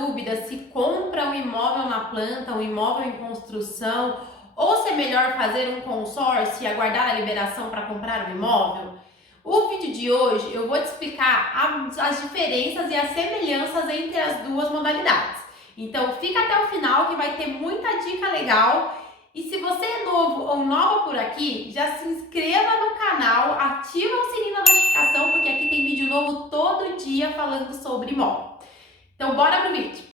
dúvida se compra um imóvel na planta, um imóvel em construção, ou se é melhor fazer um consórcio e aguardar a liberação para comprar um imóvel? O vídeo de hoje eu vou te explicar as diferenças e as semelhanças entre as duas modalidades. Então fica até o final que vai ter muita dica legal. E se você é novo ou nova por aqui, já se inscreva no canal, ativa o sininho da notificação, porque aqui tem vídeo novo todo dia falando sobre imóvel. Então bora pro vídeo!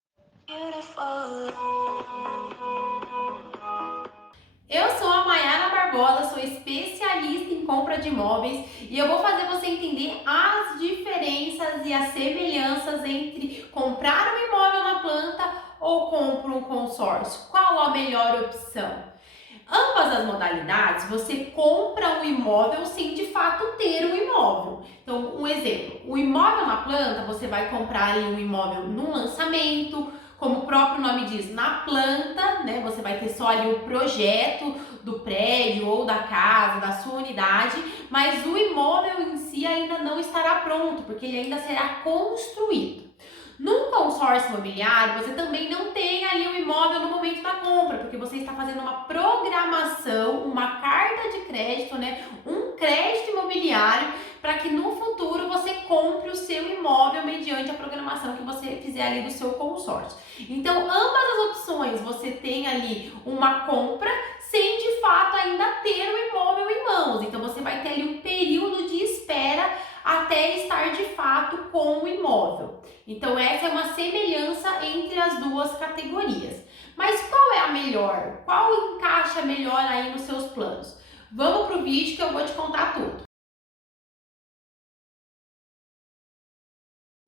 Eu sou a Mayara Barbosa, sou especialista em compra de imóveis e eu vou fazer você entender as diferenças e as semelhanças entre comprar um imóvel na planta ou comprar um consórcio. Qual a melhor opção? Ambas as modalidades, você compra um imóvel sem de fato ter um imóvel. Então, um exemplo, o imóvel na planta, você vai comprar ali um imóvel no lançamento, como o próprio nome diz, na planta, né? Você vai ter só ali o projeto do prédio ou da casa, da sua unidade, mas o imóvel em si ainda não estará pronto, porque ele ainda será construído. Num consórcio imobiliário, você também não tem ali o imóvel no momento da compra, porque você está fazendo uma programação, uma carta de crédito, né? Um crédito imobiliário para que no futuro você compre o seu imóvel mediante a programação que você fizer ali do seu consórcio. Então, ambas as opções, você tem ali uma compra sem de fato ainda ter o imóvel em mãos. Então, você vai ter ali um período de espera até estar de fato com o imóvel. Então, essa é uma semelhança entre as duas categorias. Mas qual é a melhor? Qual encaixa melhor aí nos seus planos? Vamos para o vídeo que eu vou te contar tudo.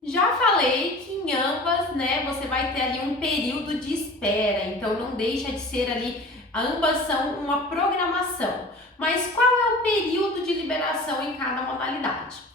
Já falei que em ambas, né, você vai ter ali um período de espera, então não deixa de ser ali, ambas são uma programação. Mas qual é o período de liberação em cada modalidade?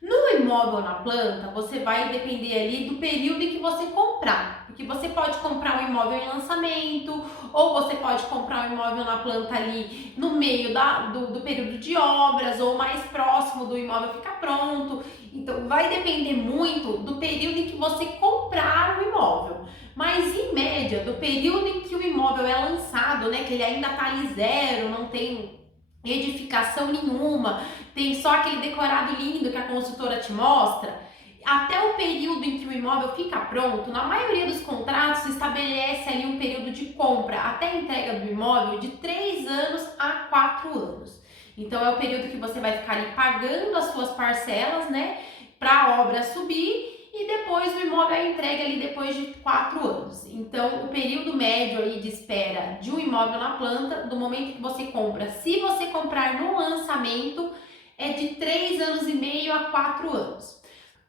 No imóvel na planta, você vai depender ali do período em que você comprar, porque você pode comprar um imóvel em lançamento, ou você pode comprar um imóvel na planta ali no meio do período de obras, ou mais próximo do imóvel ficar pronto. Então, vai depender muito do período em que você comprar o imóvel. Mas, em média, do período em que o imóvel é lançado, né, que ele ainda está ali zero, não tem edificação nenhuma, tem só aquele decorado lindo que a consultora te mostra, até o período em que o imóvel fica pronto, na maioria dos contratos se estabelece ali um período de compra até a entrega do imóvel de 3 anos a 4 anos. Então é o período que você vai ficar ali pagando as suas parcelas, né, para a obra subir, e depois o imóvel é entregue ali depois de 4 anos. Então, o período médio aí de espera de um imóvel na planta, do momento que você compra, se você comprar no lançamento, é de 3 anos e meio a 4 anos.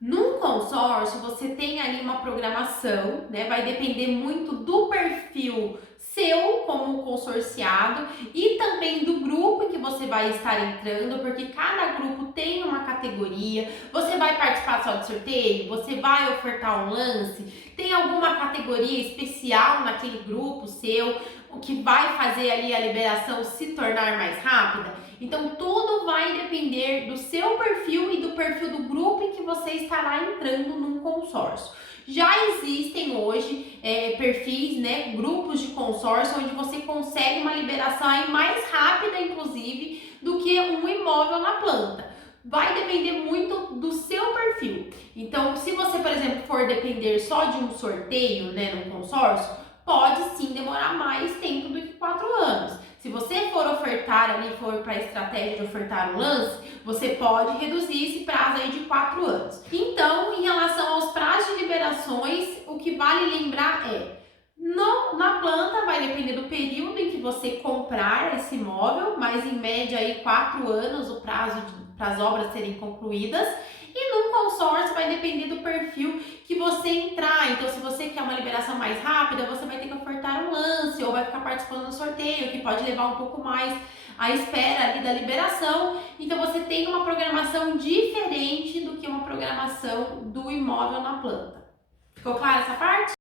Num consórcio, você tem ali uma programação, né? Vai depender muito do perfil seu como consorciado e também do grupo que você vai estar entrando, porque cada grupo tem uma categoria. Você vai participar só de sorteio? Você vai ofertar um lance? Tem alguma categoria especial naquele grupo seu, o que vai fazer ali a liberação se tornar mais rápida? Então, tudo vai depender do seu perfil e do perfil do grupo em que você estará entrando num consórcio. Já existem hoje perfis, né, grupos de consórcio, onde você consegue uma liberação aí mais rápida, inclusive, do que um imóvel na planta. Vai depender muito do seu perfil. Então, se você, por exemplo, for depender só de um sorteio, né, no consórcio, pode sim demorar mais tempo do que 4 anos. Se você for ofertar ali, for para a estratégia de ofertar um lance, você pode reduzir esse prazo aí de 4 anos. Então, em relação aos prazos de liberações, o que vale lembrar é, na planta vai depender do período em que você comprar esse imóvel, mas em média aí 4 anos o prazo para as obras serem concluídas. E num consórcio vai depender do perfil que você entrar. Então, se você quer uma liberação mais rápida, você vai ter que ofertar um lance ou vai ficar participando do sorteio, que pode levar um pouco mais a espera ali da liberação. Então, você tem uma programação diferente do que uma programação do imóvel na planta. Ficou clara essa parte?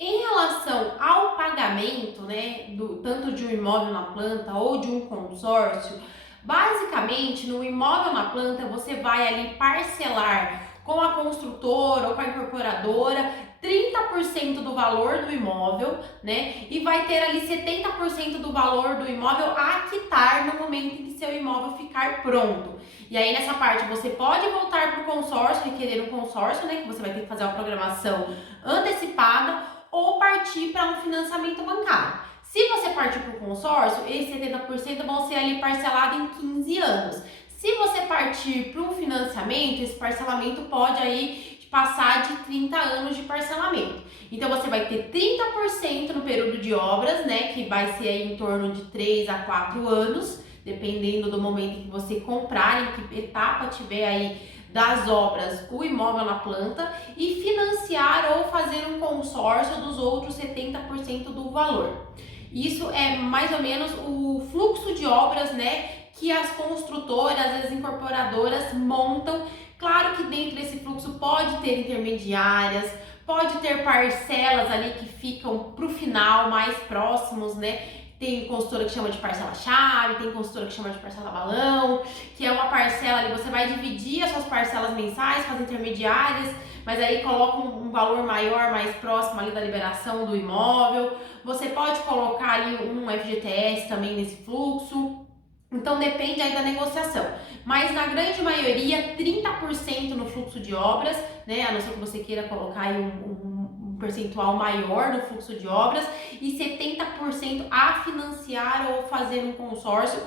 Em relação ao pagamento, né, tanto de um imóvel na planta ou de um consórcio, Basicamente, no imóvel na planta, você vai ali parcelar com a construtora ou com a incorporadora 30% do valor do imóvel, né? E vai ter ali 70% do valor do imóvel a quitar no momento em que seu imóvel ficar pronto. E aí nessa parte você pode voltar para o consórcio, requerer um consórcio, né? Que você vai ter que fazer uma programação antecipada ou partir para um financiamento bancário. Se você partir para o consórcio, esses 70% vão ser ali parcelado em 15 anos. Se você partir para um financiamento, esse parcelamento pode aí passar de 30 anos de parcelamento. Então você vai ter 30% no período de obras, né, que vai ser aí em torno de 3 a 4 anos, dependendo do momento em que você comprar, em que etapa tiver aí das obras o imóvel na planta, e financiar ou fazer um consórcio dos outros 70% do valor. Isso é mais ou menos o fluxo de obras, né, que as construtoras, as incorporadoras montam. Claro que dentro desse fluxo pode ter intermediárias, pode ter parcelas ali que ficam para o final, mais próximos, né? Tem consultora que chama de parcela-chave, tem consultora que chama de parcela-balão, que é uma parcela ali, você vai dividir as suas parcelas mensais com as intermediárias, mas aí coloca um valor maior, mais próximo ali da liberação do imóvel. Você pode colocar ali um FGTS também nesse fluxo. Então depende aí da negociação, mas na grande maioria 30% no fluxo de obras, né? A não ser que você queira colocar aí um percentual maior no fluxo de obras, e 70% a financiar ou fazer um consórcio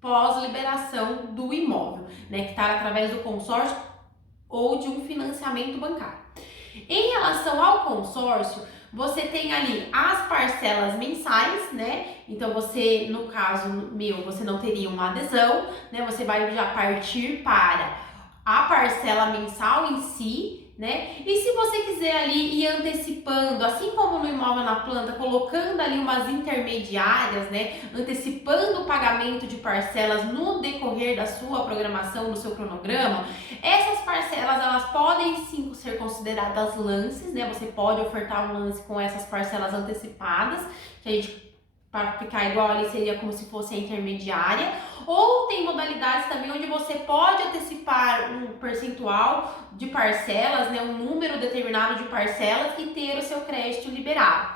pós liberação do imóvel, né? Que está através do consórcio ou de um financiamento bancário. Em relação ao consórcio, você tem ali as parcelas mensais, né? Então você, no caso meu, você não teria uma adesão, né? Você vai já partir para a parcela mensal em si, né? E se você quiser ali ir antecipando, assim como no imóvel na planta, colocando ali umas intermediárias, né? Antecipando o pagamento de parcelas no decorrer da sua programação, do seu cronograma, essas parcelas, elas podem sim ser consideradas lances, né? Você pode ofertar um lance com essas parcelas antecipadas, que a gente, para ficar igual ali, seria como se fosse a intermediária. Ou tem modalidades também onde você pode antecipar um percentual de parcelas, né, um número determinado de parcelas, e ter o seu crédito liberado.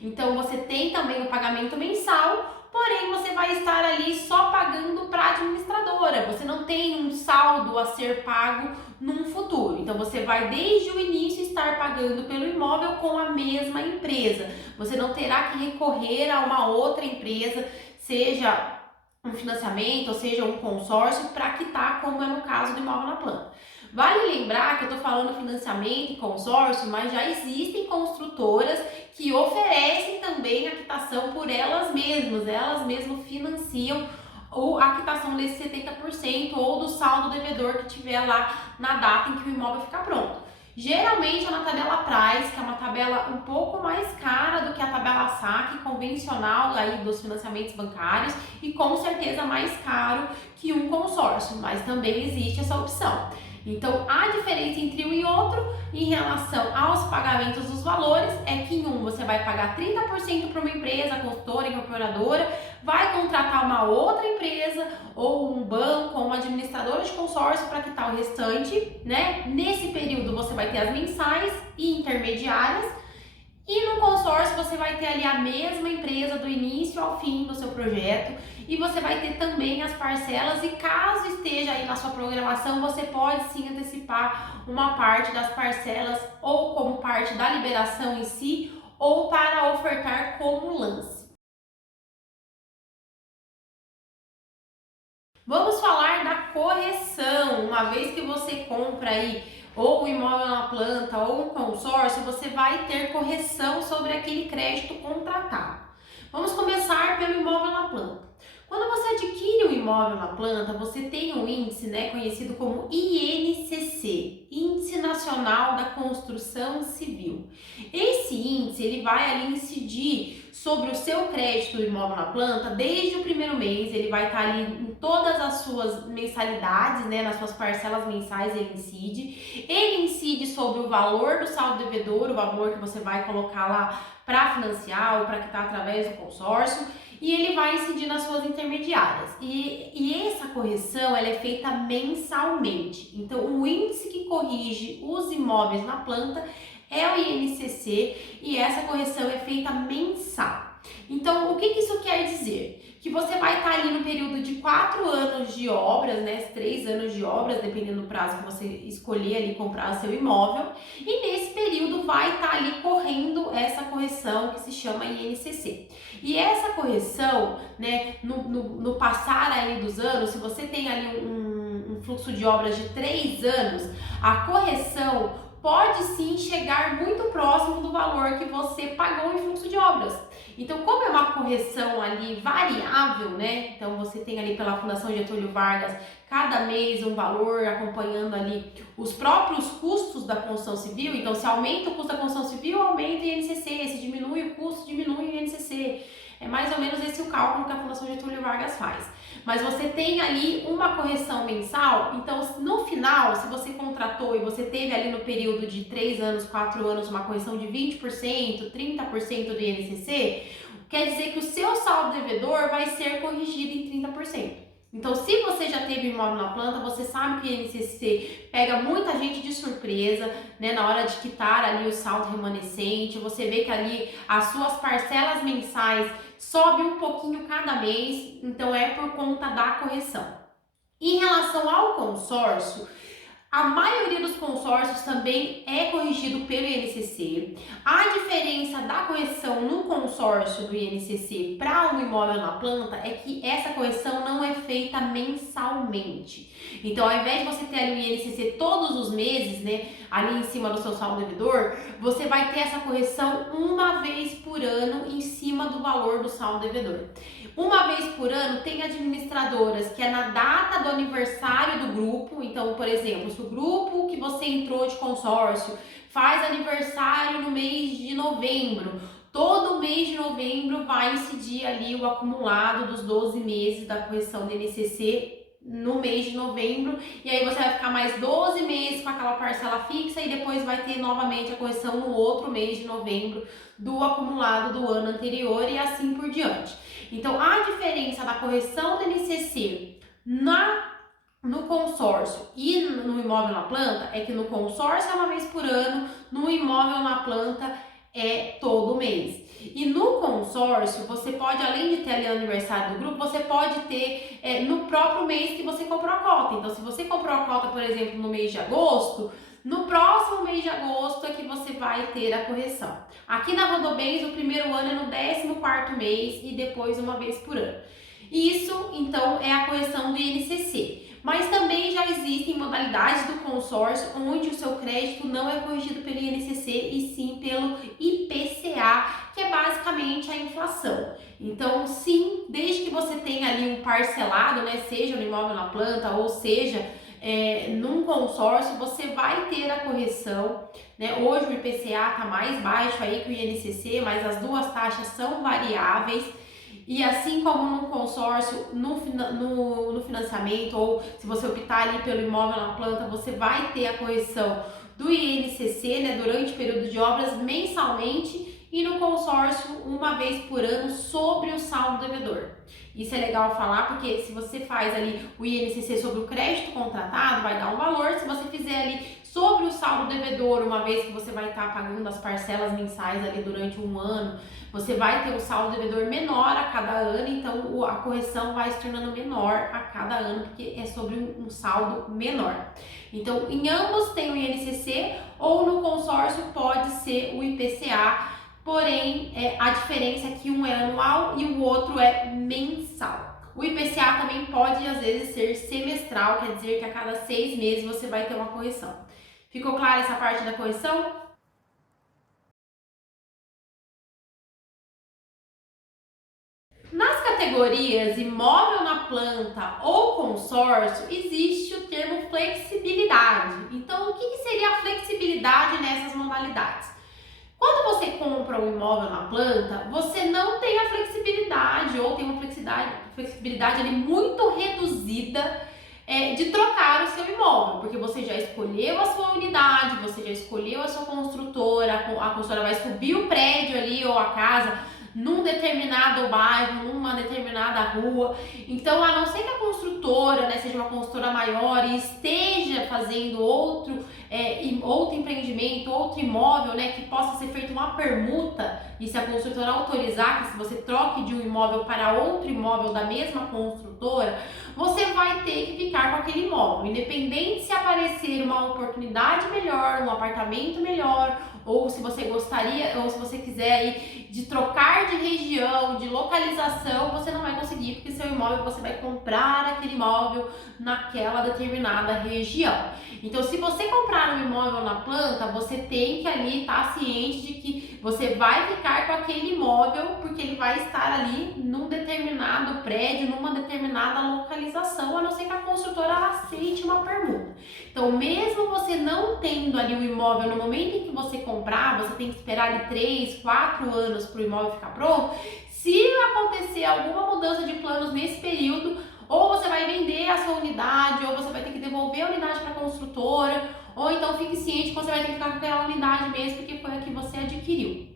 Então você tem também o pagamento mensal, porém você vai estar ali só pagando para a administradora. Você não tem um saldo a ser pago num futuro. Então você vai desde o início estar pagando pelo imóvel com a mesma empresa. Você não terá que recorrer a uma outra empresa, seja um financiamento, ou seja, um consórcio, para quitar, como é no caso do imóvel na planta. Vale lembrar que eu estou falando financiamento e consórcio, mas já existem construtoras que oferecem também a quitação por elas mesmas financiam a quitação desse 70% ou do saldo devedor que tiver lá na data em que o imóvel ficar pronto. Geralmente é na tabela Price, que é uma tabela um pouco mais cara do que a tabela saque convencional aí dos financiamentos bancários, e com certeza mais caro que um consórcio, mas também existe essa opção. Então, a diferença entre um e outro em relação aos pagamentos dos valores é que em um você vai pagar 30% para uma empresa, consultora, incorporadora, vai contratar uma outra empresa ou um banco ou uma administradora de consórcio para quitar o restante, né? Nesse período você vai ter as mensais e intermediárias, e no consórcio você vai ter ali a mesma empresa do início ao fim do seu projeto, e você vai ter também as parcelas, e caso esteja aí na sua programação, você pode sim antecipar uma parte das parcelas, ou como parte da liberação em si, ou para ofertar como lance. Vamos falar da correção. Uma vez que você compra aí ou um imóvel na planta ou um consórcio, você vai ter correção sobre aquele crédito contratado. Vamos começar pelo imóvel na planta. Quando você adquire um imóvel na planta, você tem um índice, né, conhecido como INCC, Índice Nacional da Construção Civil. Esse índice ele vai ali incidir sobre o seu crédito do imóvel na planta, desde o primeiro mês, ele vai estar ali em todas as suas mensalidades, né, nas suas parcelas mensais ele incide. Ele incide sobre o valor do saldo devedor, o valor que você vai colocar lá para financiar ou para quitar através do consórcio, e ele vai incidir nas suas intermediárias. E essa correção ela é feita mensalmente. Então, o índice que corrige os imóveis na planta é o INCC e essa correção é feita mensal. Então, o que isso quer dizer? Que você vai estar ali no período de 4 anos de obras, né, 3 anos de obras, dependendo do prazo que você escolher ali comprar o seu imóvel, e nesse período vai estar ali correndo essa correção que se chama INCC. E essa correção, né, no passar aí dos anos, se você tem ali um fluxo de obras de 3 anos, a correção pode sim chegar muito próximo do valor que você pagou em fluxo de obras. Então, como é uma correção ali variável, né? Então, você tem ali pela Fundação Getúlio Vargas, cada mês um valor acompanhando ali os próprios custos da construção civil. Então, se aumenta o custo da construção civil, aumenta o INCC. Se diminui o custo, diminui o INCC. É mais ou menos esse o cálculo que a Fundação Getúlio Vargas faz. Mas você tem ali uma correção mensal, então no final, se você contratou e você teve ali no período de 3 anos, 4 anos, uma correção de 20%, 30% do INCC, quer dizer que o seu saldo devedor vai ser corrigido em 30%. Então, se você já teve imóvel na planta, você sabe que o INCC pega muita gente de surpresa, né, na hora de quitar ali o saldo remanescente. Você vê que ali as suas parcelas mensais sobe um pouquinho cada mês, então é por conta da correção. Em relação ao consórcio, a maioria dos consórcios também é corrigido pelo INCC. A diferença da correção no consórcio do INCC para um imóvel na planta é que essa correção não é feita mensalmente. Então, ao invés de você ter ali o INCC todos os meses, né, ali em cima do seu saldo devedor, você vai ter essa correção uma vez por ano em cima do valor do saldo devedor. Uma vez por ano tem administradoras que é na data do aniversário do grupo. Então, por exemplo, se o grupo que você entrou de consórcio faz aniversário no mês de novembro, todo mês de novembro vai incidir ali o acumulado dos 12 meses da correção do INCC no mês de novembro, e aí você vai ficar mais 12 meses com aquela parcela fixa e depois vai ter novamente a correção no outro mês de novembro do acumulado do ano anterior e assim por diante. Então, a diferença da correção do INCC no consórcio e no imóvel na planta é que no consórcio é uma vez por ano, no imóvel na planta é todo mês. E no consórcio, você pode, além de ter ali o aniversário do grupo, você pode ter no próprio mês que você comprou a cota. Então, se você comprou a cota, por exemplo, no mês de agosto, no próximo mês de agosto é que você vai ter a correção. Aqui na Rondobens, o primeiro ano é no 14º mês e depois uma vez por ano. Isso, então, é a correção do INCC. Mas também já existem modalidades do consórcio onde o seu crédito não é corrigido pelo INCC e sim pelo IPCA, que é basicamente a inflação. Então, sim, desde que você tenha ali um parcelado, né, seja no imóvel na planta ou seja num consórcio, você vai ter a correção, né? Hoje o IPCA está mais baixo aí que o INCC, mas as duas taxas são variáveis. E assim como no consórcio, no financiamento, ou se você optar ali pelo imóvel na planta, você vai ter a correção do INCC, né, durante o período de obras mensalmente, e no consórcio uma vez por ano sobre o saldo devedor. Isso é legal falar porque se você faz ali o INCC sobre o crédito contratado, vai dar um valor. Se você fizer ali sobre o saldo devedor, uma vez que você vai estar pagando as parcelas mensais ali durante um ano, você vai ter um saldo devedor menor a cada ano, então a correção vai se tornando menor a cada ano, porque é sobre um saldo menor. Então, em ambos tem o INCC ou no consórcio pode ser o IPCA, porém a diferença é que um é anual e o outro é mensal. O IPCA também pode às vezes ser semestral, quer dizer que a cada 6 meses você vai ter uma correção. Ficou clara essa parte da correção? Nas categorias imóvel na planta ou consórcio, existe o termo flexibilidade. Então, o que seria a flexibilidade nessas modalidades? Quando você compra um imóvel na planta, você não tem a flexibilidade ou tem uma flexibilidade ali muito reduzida de trocar o seu imóvel, porque você já escolheu a sua unidade, você já escolheu a sua construtora, a construtora vai subir o prédio ali ou a casa num determinado bairro, numa determinada rua. Então, a não ser que a construtora, né, seja uma construtora maior e esteja fazendo outro empreendimento, outro imóvel, né, que possa ser feita uma permuta, e se a construtora autorizar que se você troque de um imóvel para outro imóvel da mesma construtora, você vai ter que ficar com aquele imóvel, independente se aparecer uma oportunidade melhor, um apartamento melhor, ou se você gostaria, ou se você quiser aí de trocar de região, de localização, você não vai conseguir, porque seu imóvel, você vai comprar aquele imóvel naquela determinada região. Então, se você comprar um imóvel na planta, você tem que ali estar ciente de que você vai ficar com aquele imóvel, porque ele vai estar ali num determinado prédio, numa determinada localização, a não ser que a construtora aceite uma permuta. Então, mesmo você não tendo ali o imóvel no momento em que você comprar, você tem que esperar ali 3, 4 anos para o imóvel ficar pronto. Se acontecer alguma mudança de planos nesse período, ou você vai vender a sua unidade, ou você vai ter que devolver a unidade para a construtora, ou então fique ciente que você vai ter que ficar com aquela unidade mesmo, porque foi a que você adquiriu.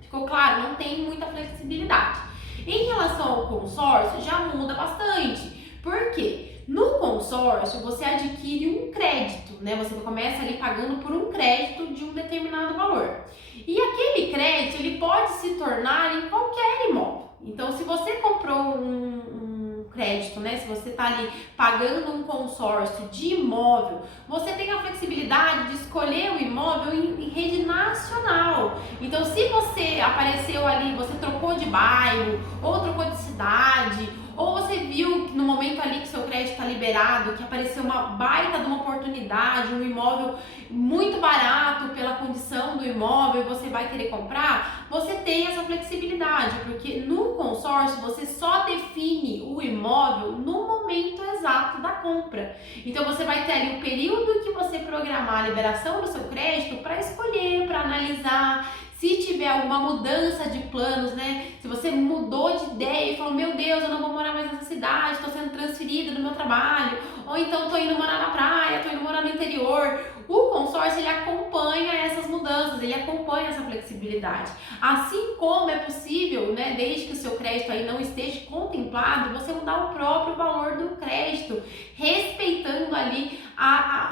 Ficou claro? Não tem muita flexibilidade. Em relação ao consórcio, já muda bastante. Por quê? No consórcio, você adquire um crédito, né? Você começa ali pagando por um crédito de um determinado valor. E aquele crédito, ele pode se tornar em qualquer imóvel. Então, se você comprou um crédito, né? Se você está ali pagando um consórcio de imóvel, você tem a flexibilidade de escolher o imóvel em rede nacional. Então, se você apareceu ali, você trocou de bairro, ou trocou de cidade, ou você viu que no momento ali que seu crédito está liberado, que apareceu uma baita de uma oportunidade, um imóvel muito barato pela condição do imóvel e você vai querer comprar, você tem essa flexibilidade, porque no consórcio você só define o imóvel no momento exato da compra. Então você vai ter ali o período que você programar a liberação do seu crédito para escolher, para analisar. Se tiver alguma mudança de planos, né? Se você mudou de ideia e falou, meu Deus, eu não vou morar mais nessa cidade, estou sendo transferida do meu trabalho, ou então estou indo morar na praia, estou indo morar no interior. O consórcio, ele acompanha essas mudanças, ele acompanha essa flexibilidade. Assim como é possível, né, desde que o seu crédito aí não esteja contemplado, você mudar o próprio valor do crédito, respeitando ali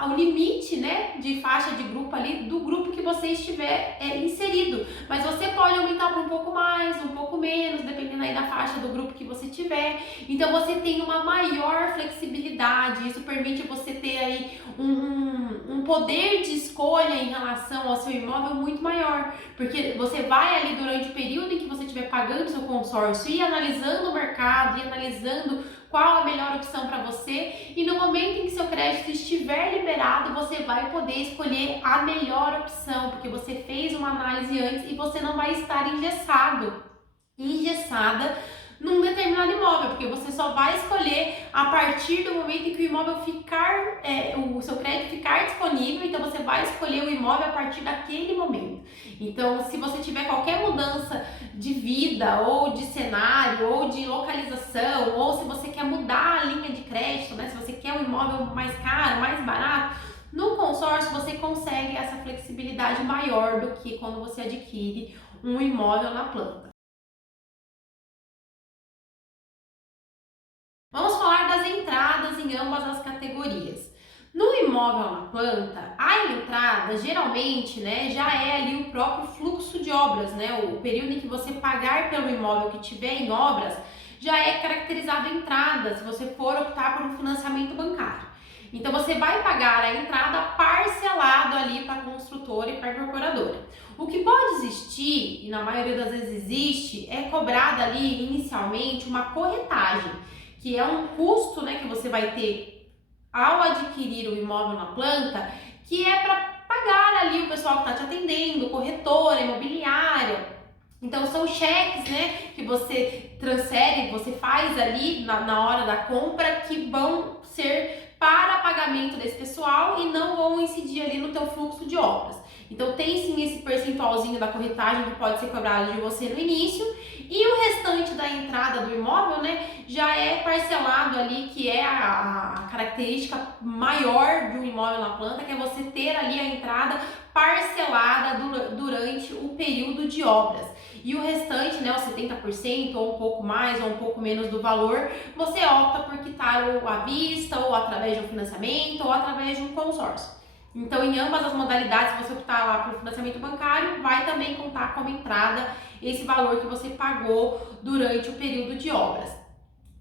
o limite, né, de faixa de grupo ali, do grupo que você estiver inserido. Mas você pode aumentar para um pouco mais, um pouco menos, dependendo aí da faixa do grupo que você tiver. Então você tem uma maior flexibilidade, isso permite você ter aí um poder de escolha em relação ao seu imóvel muito maior, porque você vai ali durante o período em que você estiver pagando seu consórcio e analisando o mercado, e analisando qual a melhor opção para você, e no momento em que seu crédito estiver liberado, você vai poder escolher a melhor opção, porque você fez uma análise antes e você não vai estar engessada num determinado imóvel, porque você só vai escolher a partir do momento em que o imóvel ficar, o seu crédito ficar disponível, então você vai escolher o imóvel a partir daquele momento. Então, se você tiver qualquer mudança de vida, ou de cenário, ou de localização, ou se você quer mudar a linha de crédito, né? Se você quer um imóvel mais caro, mais barato, no consórcio você consegue essa flexibilidade maior do que quando você adquire um imóvel na planta. Vamos falar das entradas em ambas as categorias. No imóvel na planta, a entrada geralmente, né, já é ali o próprio fluxo de obras, né, o período em que você pagar pelo imóvel que tiver em obras, já é caracterizado a entrada, se você for optar por um financiamento bancário. Então você vai pagar a entrada parcelado ali para a construtora e para a incorporadora. O que pode existir, e na maioria das vezes existe, é cobrada ali inicialmente uma corretagem, que é um custo, né, que você vai ter ao adquirir o imóvel na planta, que é para pagar ali o pessoal que está te atendendo, corretora, imobiliária. Então são cheques, né, que você transfere, você faz ali na hora da compra, que vão ser para pagamento desse pessoal e não vão incidir ali no teu fluxo de obras. Então tem sim esse percentualzinho da corretagem que pode ser cobrado de você no início, e o restante da entrada do imóvel, né, já é parcelado ali, que é a característica maior de um imóvel na planta, que é você ter ali a entrada parcelada durante o período de obras. E o restante, né, os 70% ou um pouco mais ou um pouco menos do valor, você opta por quitar ou à vista, ou através de um financiamento, ou através de um consórcio. Então, em ambas as modalidades, se você optar lá por financiamento bancário, vai também contar como entrada esse valor que você pagou durante o período de obras.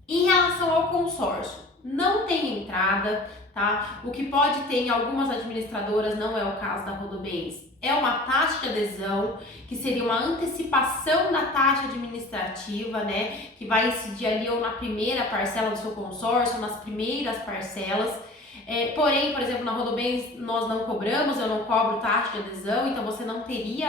Em relação ao consórcio, não tem entrada, tá? O que pode ter em algumas administradoras, não é o caso da Rodobens, é uma taxa de adesão, que seria uma antecipação da taxa administrativa, né? Que vai incidir ali ou na primeira parcela do seu consórcio, ou nas primeiras parcelas. Porém, por exemplo, na Rodobens nós não cobramos, eu não cobro taxa de adesão, então você não teria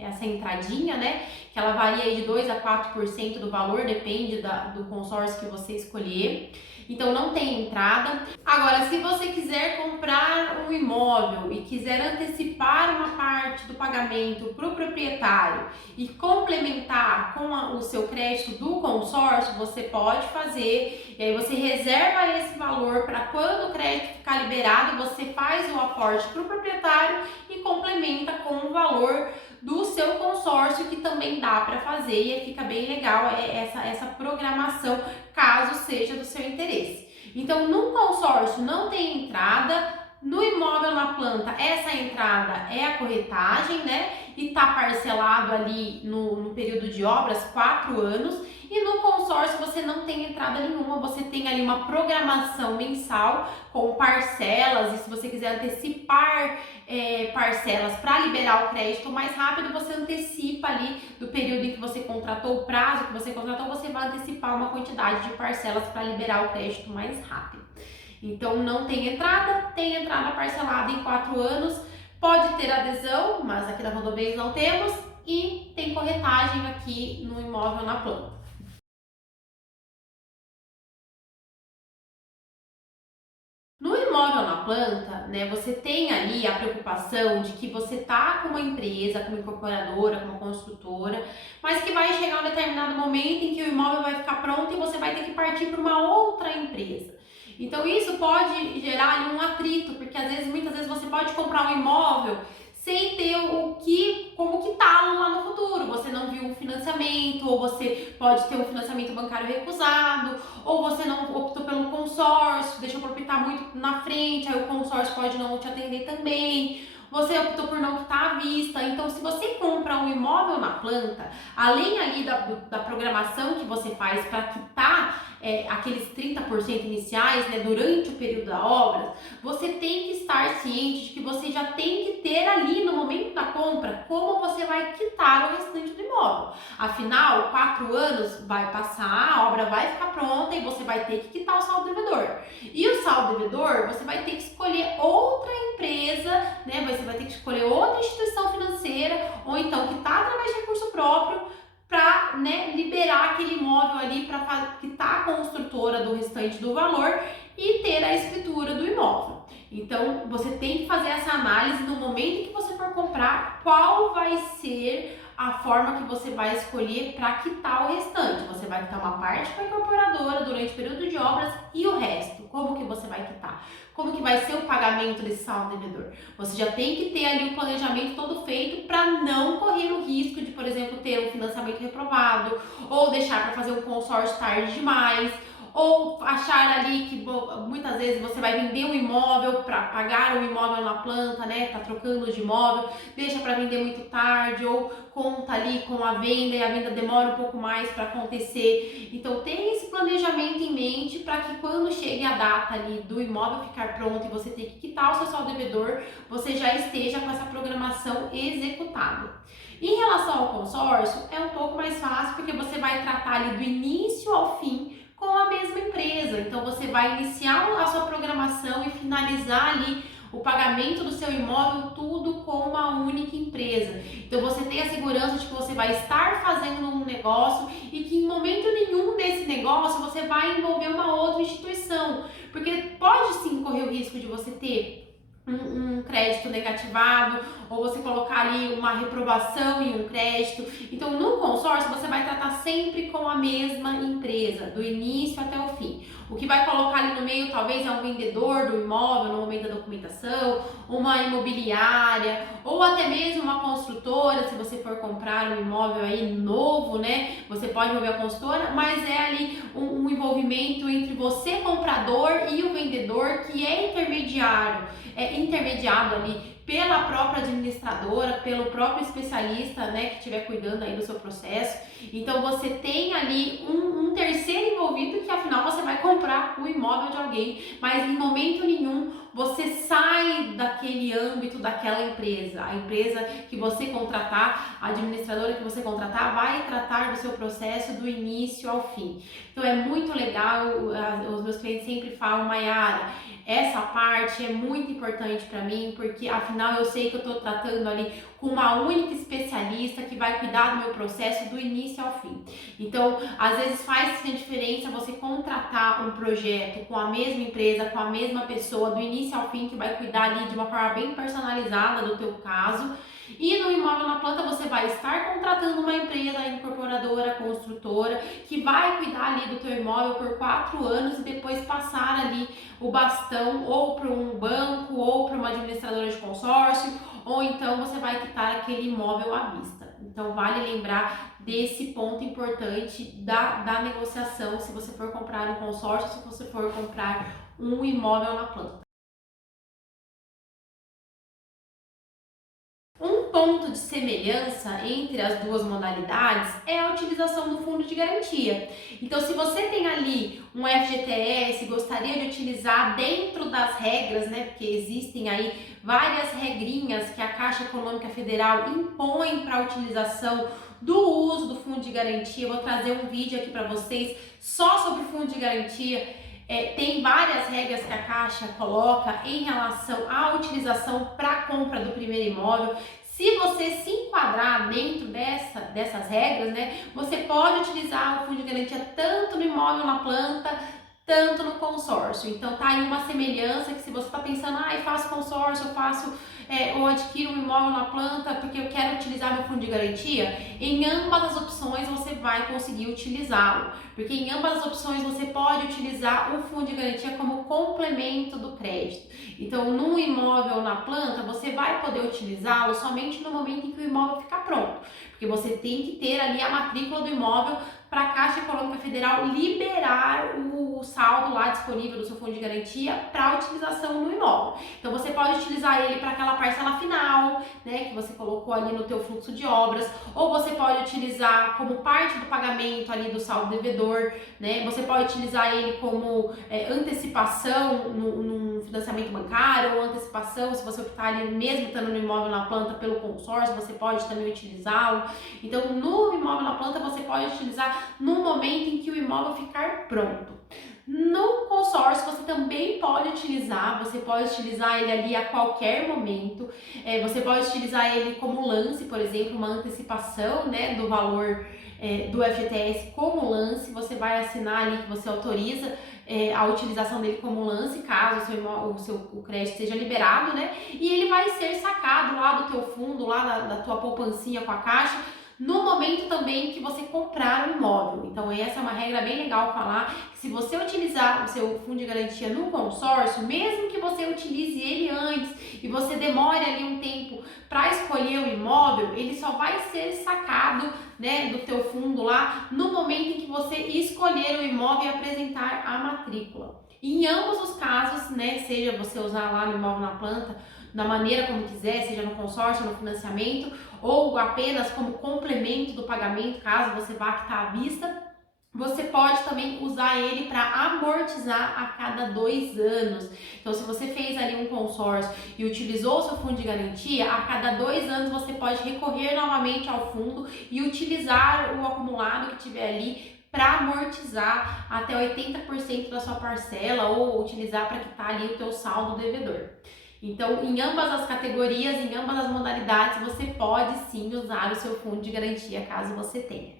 essa entradinha, né? Que ela varia aí de 2 a 4% do valor, depende do consórcio que você escolher. Então não tem entrada. Agora, se você quiser comprar um imóvel e quiser antecipar uma parte do pagamento para o proprietário e complementar com o seu crédito do consórcio, você pode fazer. E aí você reserva esse valor para quando o crédito ficar liberado, você faz o aporte para o proprietário e complementa com o valor do seu consórcio, que também dá para fazer, e fica bem legal essa programação, caso seja do seu interesse. Então, no consórcio não tem entrada, no imóvel na planta essa entrada é a corretagem, né? E tá parcelado ali no período de obras, 4 anos. E no consórcio você não tem entrada nenhuma, você tem ali uma programação mensal com parcelas, e se você quiser antecipar parcelas para liberar o crédito mais rápido, você antecipa ali do período em que você contratou, o prazo que você contratou, você vai antecipar uma quantidade de parcelas para liberar o crédito mais rápido. Então não tem entrada parcelada em 4 anos, pode ter adesão, mas aqui na Rodobens não temos, e tem corretagem aqui no imóvel na planta. No imóvel na planta, né, você tem ali a preocupação de que você tá com uma empresa, com uma incorporadora, com uma construtora, mas que vai chegar um determinado momento em que o imóvel vai ficar pronto e você vai ter que partir para uma outra empresa. Então isso pode gerar ali um atrito, porque muitas vezes você pode comprar um imóvel sem ter como quitá-lo lá no futuro. Você não viu um financiamento, ou você pode ter um financiamento bancário recusado, ou você não optou pelo consórcio, deixou o proprietário muito na frente, aí o consórcio pode não te atender também. Você optou por não quitar à vista. Então, se você compra um imóvel na planta, além ali da programação que você faz para quitar aqueles 30% iniciais, né, durante o período da obra, você tem que estar ciente de que você já tem que ter ali no momento da compra como você vai quitar o restante do imóvel. Afinal, 4 anos vai passar, a obra vai ficar pronta e você vai ter que quitar o saldo devedor. E o saldo devedor, você vai ter que escolher outra empresa, né? Você vai ter que escolher outra instituição financeira, ou então quitar através de recurso próprio, para, né, liberar aquele imóvel ali, para quitar a construtora do restante do valor e ter a escritura do imóvel. Então, você tem que fazer essa análise no momento em que você for comprar, qual vai ser a forma que você vai escolher para quitar o restante. Você vai quitar uma parte para a incorporadora durante o período de obras, e o resto, como que você vai quitar? Como que vai ser o pagamento desse saldo devedor? Você já tem que ter ali o planejamento todo feito para não correr o risco de, por exemplo, ter um financiamento reprovado, ou deixar para fazer um consórcio tarde demais, ou achar ali que muitas vezes você vai vender um imóvel para pagar o imóvel na planta, né? Tá trocando de imóvel, deixa para vender muito tarde, ou conta ali com a venda e a venda demora um pouco mais para acontecer. Então tem esse planejamento em mente para que quando chegue a data ali do imóvel ficar pronto e você ter que quitar o seu saldo devedor, você já esteja com essa programação executada. Em relação ao consórcio, é um pouco mais fácil, porque você vai tratar ali do início ao fim com a mesma empresa. Então você vai iniciar a sua programação e finalizar ali o pagamento do seu imóvel, tudo com uma única empresa. Então você tem a segurança de que você vai estar fazendo um negócio e que em momento nenhum desse negócio você vai envolver uma outra instituição, porque pode sim correr o risco de você ter um crédito negativado, ou você colocar ali uma reprovação em um crédito. Então, no consórcio, você vai tratar sempre com a mesma empresa, do início até o fim. O que vai colocar ali no meio talvez é um vendedor do imóvel no momento da documentação, uma imobiliária ou até mesmo uma construtora, se você for comprar um imóvel aí novo, né? Você pode envolver a construtora, mas é ali um envolvimento entre você, comprador, e o vendedor, que é intermediário, é intermediado ali pela própria administradora, pelo próprio especialista, né, que estiver cuidando aí do seu processo. Então você tem ali um terceiro envolvido, que afinal você vai comprar o imóvel de alguém, mas em momento nenhum você sai daquele âmbito daquela empresa. A empresa que você contratar, a administradora que você contratar, vai tratar do seu processo do início ao fim. Então é muito legal, os meus clientes sempre falam, Maiara, essa parte é muito importante para mim, porque afinal eu sei que eu estou tratando ali com uma única especialista que vai cuidar do meu processo do início ao fim. Então, às vezes faz diferença você contratar um projeto com a mesma empresa, com a mesma pessoa, do início ao fim, que vai cuidar ali de uma forma bem personalizada do teu caso. E no imóvel na planta você vai estar contratando uma empresa incorporadora, construtora, que vai cuidar ali do teu imóvel por 4 anos e depois passar ali o bastão ou para um banco ou para uma administradora de consórcio, ou então você vai quitar aquele imóvel à vista. Então vale lembrar desse ponto importante da negociação, se você for comprar um consórcio, se você for comprar um imóvel na planta. Um ponto de semelhança entre as duas modalidades é a utilização do fundo de garantia. Então, se você tem ali um FGTS, gostaria de utilizar dentro das regras, né? Porque existem aí várias regrinhas que a Caixa Econômica Federal impõe para a utilização do uso do fundo de garantia. Eu vou trazer um vídeo aqui para vocês só sobre o fundo de garantia. Tem várias regras que a Caixa coloca em relação à utilização para a compra do primeiro imóvel. Se você se enquadrar dentro dessas regras, né, você pode utilizar o fundo de garantia tanto no imóvel na planta, tanto no consórcio. Então tá aí uma semelhança, que se você está pensando, eu faço consórcio, eu faço ou adquiro um imóvel na planta porque eu quero utilizar meu fundo de garantia, em ambas as opções você vai conseguir utilizá-lo, porque em ambas as opções você pode utilizar o fundo de garantia como complemento do crédito. Então, num imóvel na planta, você vai poder utilizá-lo somente no momento em que o imóvel ficar pronto, porque você tem que ter ali a matrícula do imóvel para a Caixa Econômica Federal liberar o saldo lá disponível do seu fundo de garantia para utilização no imóvel. Então você pode utilizar ele para aquela parcela final, né, que você colocou ali no teu fluxo de obras, ou você pode utilizar como parte do pagamento ali do saldo devedor, né? Você pode utilizar ele como antecipação num financiamento bancário, ou antecipação se você optar ali mesmo estando no imóvel na planta pelo consórcio, você pode também utilizá-lo. Então no imóvel na planta você pode utilizar no momento em que o imóvel ficar pronto. No consórcio você também pode utilizar, você pode utilizar ele ali a qualquer momento, você pode utilizar ele como lance, por exemplo, uma antecipação, né, do valor do FGTS como lance. Você vai assinar ali que você autoriza a utilização dele como lance, caso o crédito seja liberado, né, e ele vai ser sacado lá do teu fundo, lá da tua poupancinha com a Caixa, no momento também que você comprar um imóvel. Então essa é uma regra bem legal falar, que se você utilizar o seu fundo de garantia no consórcio, mesmo que você utilize ele antes e você demore ali um tempo para escolher o imóvel, ele só vai ser sacado, né, do teu fundo lá no momento em que você escolher o imóvel e apresentar a matrícula. E em ambos os casos, né, seja você usar lá no imóvel na planta, da maneira como quiser, seja no consórcio, no financiamento, ou apenas como complemento do pagamento, caso você vá quitar à vista, você pode também usar ele para amortizar a cada 2 anos. Então, se você fez ali um consórcio e utilizou o seu fundo de garantia, a cada 2 anos você pode recorrer novamente ao fundo e utilizar o acumulado que tiver ali para amortizar até 80% da sua parcela, ou utilizar para quitar ali o teu saldo devedor. Então, em ambas as categorias, em ambas as modalidades, você pode sim usar o seu fundo de garantia, caso você tenha.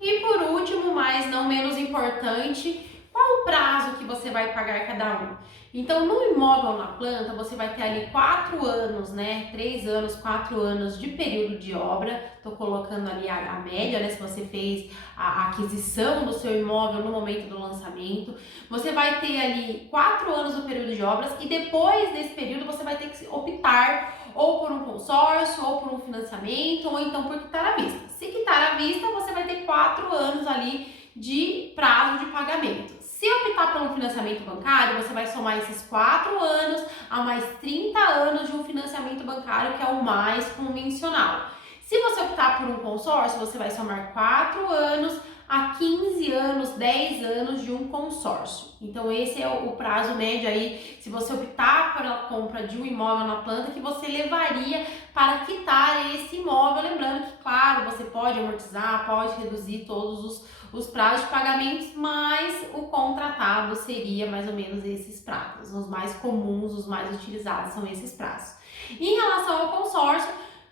E por último, mas não menos importante, qual o prazo que você vai pagar cada um? Então, no imóvel na planta, você vai ter ali 4 anos, né? 3 anos, 4 anos de período de obra. Tô colocando ali a média, né? Se você fez a aquisição do seu imóvel no momento do lançamento. Você vai ter ali 4 anos do período de obras e depois desse período você vai ter que optar ou por um consórcio, ou por um financiamento, ou então por quitar à vista. Se quitar à vista, você vai ter 4 anos ali de prazo de pagamento. Se optar por um financiamento bancário, você vai somar esses 4 anos a mais 30 anos de um financiamento bancário, que é o mais convencional. Se você optar por um consórcio, você vai somar 4 anos a 15 anos, 10 anos de um consórcio. Então esse é o prazo médio aí, se você optar pela compra de um imóvel na planta, que você levaria para quitar esse imóvel. Lembrando que, claro, você pode amortizar, pode reduzir todos os prazos de pagamentos, mas o contratado seria mais ou menos esses prazos. Os mais comuns, os mais utilizados são esses prazos. Em relação ao consórcio,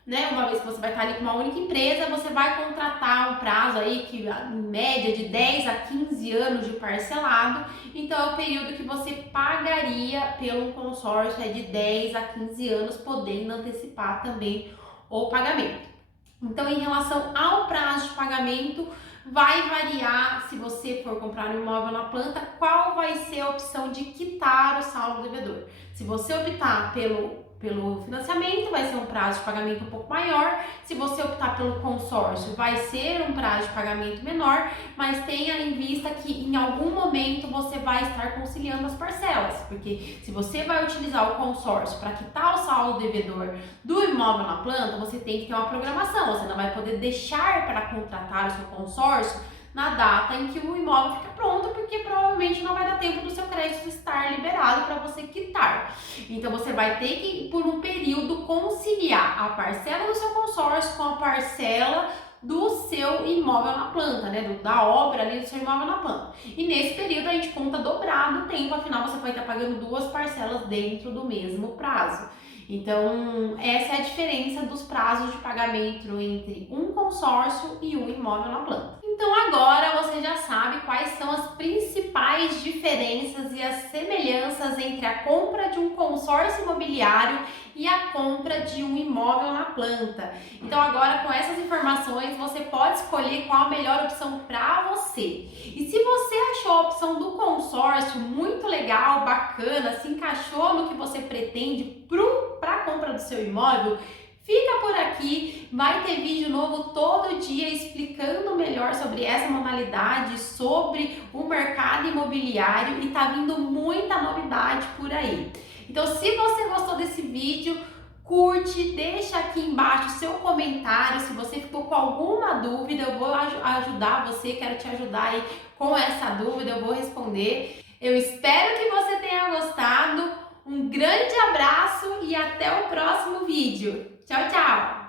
né, uma vez que você vai estar ali com uma única empresa, você vai contratar um prazo aí que em média de 10 a 15 anos de parcelado. Então é o período que você pagaria pelo consórcio, é de 10 a 15 anos, podendo antecipar também o pagamento. Então, em relação ao prazo de pagamento, vai variar. Se você for comprar um imóvel na planta, qual vai ser a opção de quitar o saldo devedor. Se você optar pelo financiamento, vai ser um prazo de pagamento um pouco maior. Se você optar pelo consórcio, vai ser um prazo de pagamento menor, mas tenha em vista que em algum momento você vai estar conciliando as parcelas, porque se você vai utilizar o consórcio para quitar o saldo devedor do imóvel na planta, você tem que ter uma programação. Você não vai poder deixar para contratar o seu consórcio na data em que o imóvel fica pronto, porque provavelmente não vai dar tempo do seu crédito estar liberado para você quitar. Então você vai ter que, por um período, conciliar a parcela do seu consórcio com a parcela do seu imóvel na planta, né? Da obra ali do seu imóvel na planta. E nesse período a gente conta dobrado o tempo, afinal você vai estar pagando 2 parcelas dentro do mesmo prazo. Então, essa é a diferença dos prazos de pagamento entre um consórcio e um imóvel na planta. Então agora você já sabe quais são as principais diferenças e as semelhanças entre a compra de um consórcio imobiliário e a compra de um imóvel na planta. Então agora, com essas informações, você pode escolher qual a melhor opção para você. E se você achou a opção do consórcio muito legal, bacana, se encaixou no que você pretende para a compra do seu imóvel, fica por aqui, vai ter vídeo novo todo dia explicando melhor sobre essa modalidade, sobre o mercado imobiliário, e tá vindo muita novidade por aí. Então, se você gostou desse vídeo, curte, deixa aqui embaixo seu comentário. Se você ficou com alguma dúvida, eu vou ajudar você, quero te ajudar aí com essa dúvida, eu vou responder. Eu espero que você tenha gostado. Um grande abraço e até o próximo vídeo. Tchau, tchau!